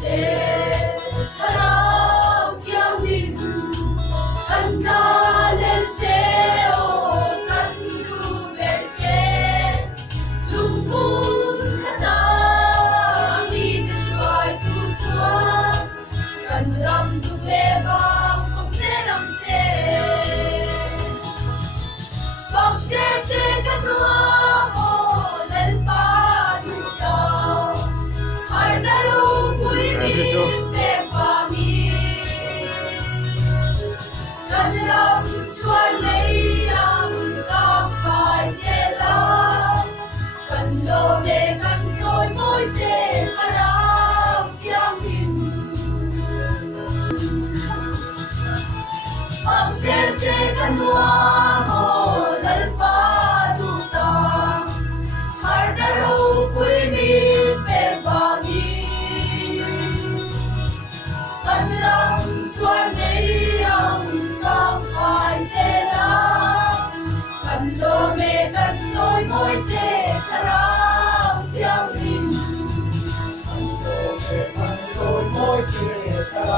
che harau kyang lim kan tha lên che o kan du về che lung tung khata đi te shuai tu chuan kan ram tu le bang phong che lam che phong che che kan tua mo lên pa du tao har na lu pui mi te pa mi kan ram chuan nei lam kam phai che la kan lo me kan trôi môi che harau kyang lim phong che che kan tua mo lên pa du tao har na lu pui mi te pa mi kan ram chuan nei ang kam phai che la kan lo me kan trôi môi che harau kyang lim kan lo me kan trôi môi che harau